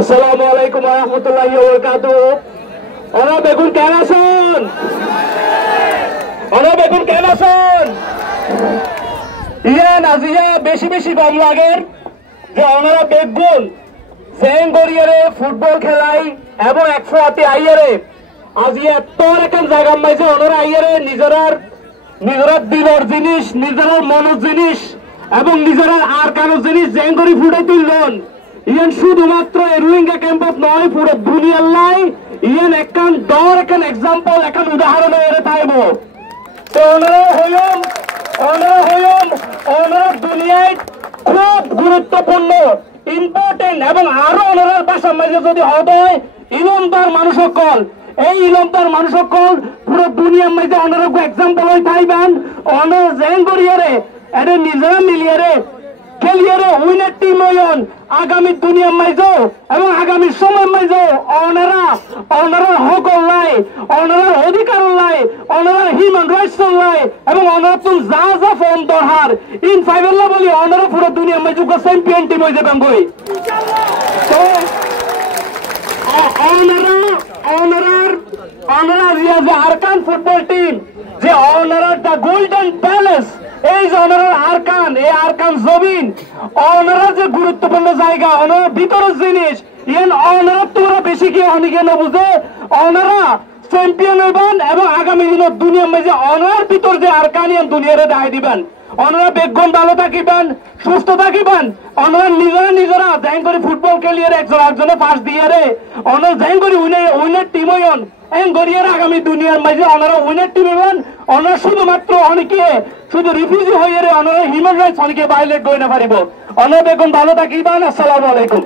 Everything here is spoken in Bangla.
আসসালামু আলাইকুম ওয়া রাহমাতুল্লাহি ওয়া বারাকাতুহু। ওরা বেগুন কেন আছেন? ওরা বেগুন কেন আছেন? ইয়া নাজিয়া বেশি বেশি কম লাগের যে ওনারা বেগুন সেঙ্গরিয়ারে ফুটবল খেলাই এবং 100 আইয়ারে আজি এত এখন জায়গা মাইছে ওনারা আইয়ারে নিজেরার দিলর জিনিস নিজেরার মনের জিনিস এবং নিজেরার আর কারো জিনিস জেঙ্গরি ফুটে তুললেন। ইয়ান শুধুমাত্র রোহিঙ্গা ক্যাম্পত নয় পুরো দুনিয়ার লাই ইয়ান একখান দর একখান এক্সাম্পল একখান উদাহরণ হয়ে থাকব। তো ওনারা দুনিয়ায় খুব গুরুত্বপূর্ণ ইম্পর্টেন্ট এবং আরো ওনার বাসার মাঝে যদি হয় ইলমদার মানুষ সকল এই ইলমদার মানুষ সকল পুরো দুনিয়ার মাঝে ওনারা এক্সাম্পল হয়ে থাকবেন। ওনার জেঙ্গরিয়ারে এটা নিজেরা মিলিয়ারে খেলিয়ারে উইনার টিম হইন আগামী দুনিয়ার মাইজো এবং আগামী সময় মাইজো ওনারা হক লাই ওনার অধিকার লাই ওনার হিউম্যান রাইটস লাই এবং ওনারা তুমি যা যা ফর্ম দরকার ইন ফাইভেল্লা বলি ওনারা পুরো দুনিয়ার মাইজো চ্যাম্পিয়ন টিম হয়ে যাবেন বই। তো ওনারা যে আরকান ফুটবল টিম যে ওনারা দ্য গোল্ডেন প্যালেস এই যে ওনার আরকান এই আরকান জমিন ওনারা যে গুরুত্বপূর্ণ জায়গা ওনার ভিতরের জিনিস ইয়ান ওনারা তোমরা বেশি কি অনেকে না বুঝে ওনারা চ্যাম্পিয়ন হইবেন এবং আগামী দিনের দুনিয়ার মাঝে ওনার ভিতর যে আরকান ইয়ান দুনিয়ারে দেখাই দিবেন। ওনারা বেগুন ভালো থাকিবেন সুস্থ থাকিবেন ওনারা নিজেরা জ্যাং করে ফুটবল খেলিয়ে একজনে পাস দিয়ে রে ওনারা জ্যাং করে উইনার টিম হইন গড়িয়ার আগামী দুনিয়ার মাঝে ওনারা উইনার টিম হইবেন। ওনারা শুধুমাত্র অনেকে শুধু রিফিউজি হয়ে ওনারা হিউম্যান রাইটস অনেকে ভায়োলেট করে না পারিব। ওনারা বেগুন ভালো থাকিবেন। আসসালামু আলাইকুম।